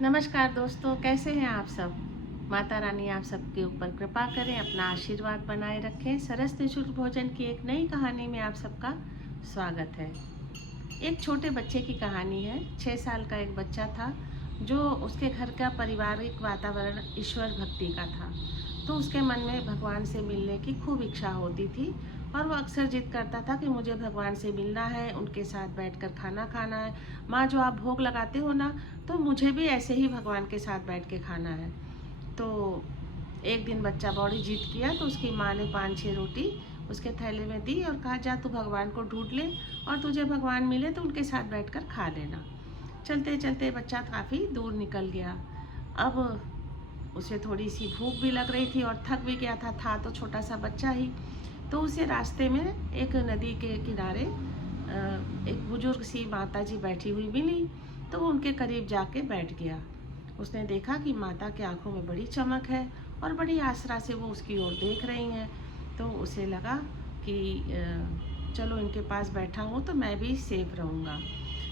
नमस्कार दोस्तों, कैसे हैं आप सब। माता रानी आप सबके ऊपर कृपा करें, अपना आशीर्वाद बनाए रखें। सरस निःशुल्क भोजन की एक नई कहानी में आप सबका स्वागत है। एक छोटे बच्चे की कहानी है। 6 साल का एक बच्चा था जो उसके घर का पारिवारिक वातावरण ईश्वर भक्ति का था। तो उसके मन में भगवान से मिलने की खूब इच्छा होती थी और वो अक्सर जिद करता था कि मुझे भगवान से मिलना है, उनके साथ बैठकर खाना खाना है। माँ, जो आप भोग लगाते हो ना, तो मुझे भी ऐसे ही भगवान के साथ बैठ के खाना है। तो एक दिन बच्चा बड़ी जिद किया तो उसकी माँ ने 5-6 रोटी उसके थैले में दी और कहा, जा तू भगवान को ढूंढ ले और तुझे भगवान मिले तो उनके साथ बैठकर खा लेना। चलते चलते बच्चा काफ़ी दूर निकल गया। अब उसे थोड़ी सी भूख भी लग रही थी और थक भी गया था तो छोटा सा बच्चा ही। तो उसे रास्ते में एक नदी के किनारे एक बुजुर्ग सी माता जी बैठी हुई मिली। तो वो उनके करीब जाके बैठ गया। उसने देखा कि माता की आंखों में बड़ी चमक है और बड़ी आसरा से वो उसकी ओर देख रही हैं। तो उसे लगा कि चलो इनके पास बैठा हूँ तो मैं भी सेफ रहूँगा।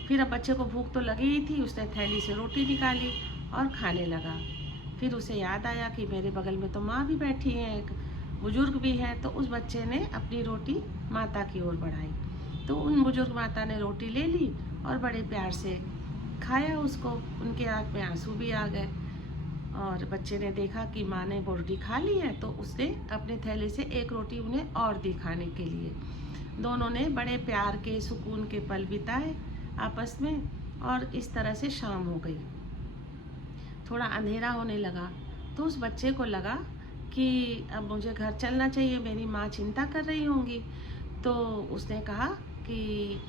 फिर अब बच्चे को भूख तो लगी ही थी, उसने थैली से रोटी निकाली और खाने लगा। फिर उसे याद आया कि मेरे बगल में तो माँ भी बैठी है, एक बुजुर्ग भी है। तो उस बच्चे ने अपनी रोटी माता की ओर बढ़ाई। तो उन बुजुर्ग माता ने रोटी ले ली और बड़े प्यार से खाया उसको। उनके आँख में आंसू भी आ गए और बच्चे ने देखा कि माँ ने रोटी खा ली है तो उसने अपने थैले से एक रोटी उन्हें और दी खाने के लिए। दोनों ने बड़े प्यार के सुकून के पल बिताए आपस में और इस तरह से शाम हो गई। थोड़ा अंधेरा होने लगा तो उस बच्चे को लगा कि अब मुझे घर चलना चाहिए, मेरी माँ चिंता कर रही होंगी। तो उसने कहा कि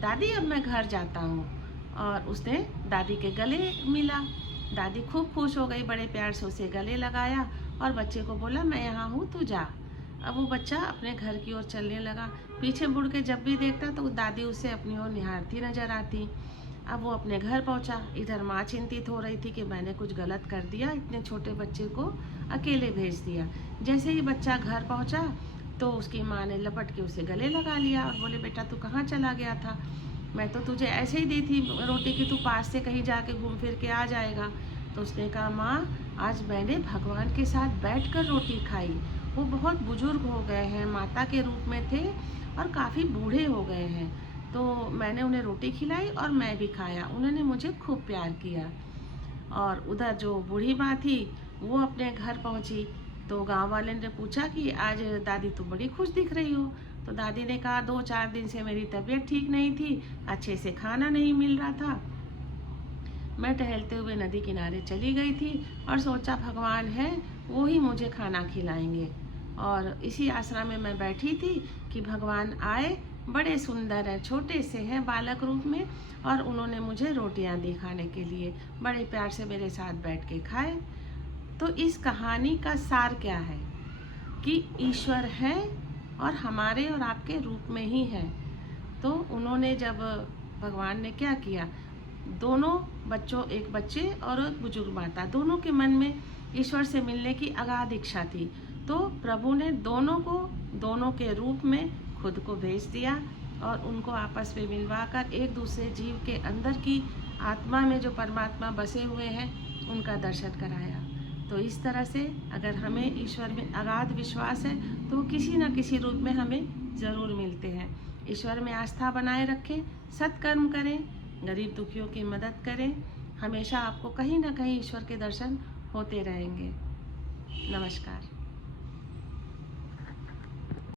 दादी अब मैं घर जाता हूँ। और उसने दादी के गले मिला। दादी खूब खुश हो गई, बड़े प्यार से उसे गले लगाया और बच्चे को बोला, मैं यहाँ हूँ, तू जा। अब वो बच्चा अपने घर की ओर चलने लगा। पीछे मुड़ के जब भी देखता तो दादी उसे अपनी ओर निहारती नजर आती। अब वो अपने घर पहुंचा। इधर माँ चिंतित हो रही थी कि मैंने कुछ गलत कर दिया, इतने छोटे बच्चे को अकेले भेज दिया। जैसे ही बच्चा घर पहुंचा तो उसकी माँ ने लपट के उसे गले लगा लिया और बोले, बेटा तू कहाँ चला गया था, मैं तो तुझे ऐसे ही दी थी रोटी कि तू पास से कहीं जाके घूम फिर के आ जाएगा। तो उसने कहा, माँ आज मैंने भगवान के साथ बैठकर रोटी खाई। वो बहुत बुजुर्ग हो गए हैं, माता के रूप में थे और काफ़ी बूढ़े हो गए हैं। तो मैंने उन्हें रोटी खिलाई और मैं भी खाया, उन्होंने मुझे खूब प्यार किया। और उधर जो बूढ़ी माँ थी वो अपने घर पहुंची। तो गांव वाले ने पूछा कि आज दादी तो बड़ी खुश दिख रही हो। तो दादी ने कहा, 2-4 दिन से मेरी तबीयत ठीक नहीं थी, अच्छे से खाना नहीं मिल रहा था। मैं टहलते हुए नदी किनारे चली गई थी और सोचा भगवान है वो ही मुझे खाना खिलाएंगे। और इसी आसरा में मैं बैठी थी कि भगवान आए। बड़े सुंदर है, छोटे से हैं बालक रूप में, और उन्होंने मुझे रोटियां दी खाने के लिए। बड़े प्यार से मेरे साथ बैठ के खाए। तो इस कहानी का सार क्या है कि ईश्वर है और हमारे और आपके रूप में ही है। तो उन्होंने जब भगवान ने क्या किया, दोनों बच्चों, एक बच्चे और एक बुजुर्ग माता, दोनों के मन में ईश्वर से मिलने की अगाध इच्छा थी। तो प्रभु ने दोनों को दोनों के रूप में खुद को भेज दिया और उनको आपस में मिलवाकर एक दूसरे जीव के अंदर की आत्मा में जो परमात्मा बसे हुए हैं उनका दर्शन कराया। तो इस तरह से अगर हमें ईश्वर में अगाध विश्वास है तो वो किसी न किसी रूप में हमें ज़रूर मिलते हैं। ईश्वर में आस्था बनाए रखें, सत्कर्म करें, गरीब दुखियों की मदद करें। हमेशा आपको कहीं ना कहीं ईश्वर के दर्शन होते रहेंगे। नमस्कार।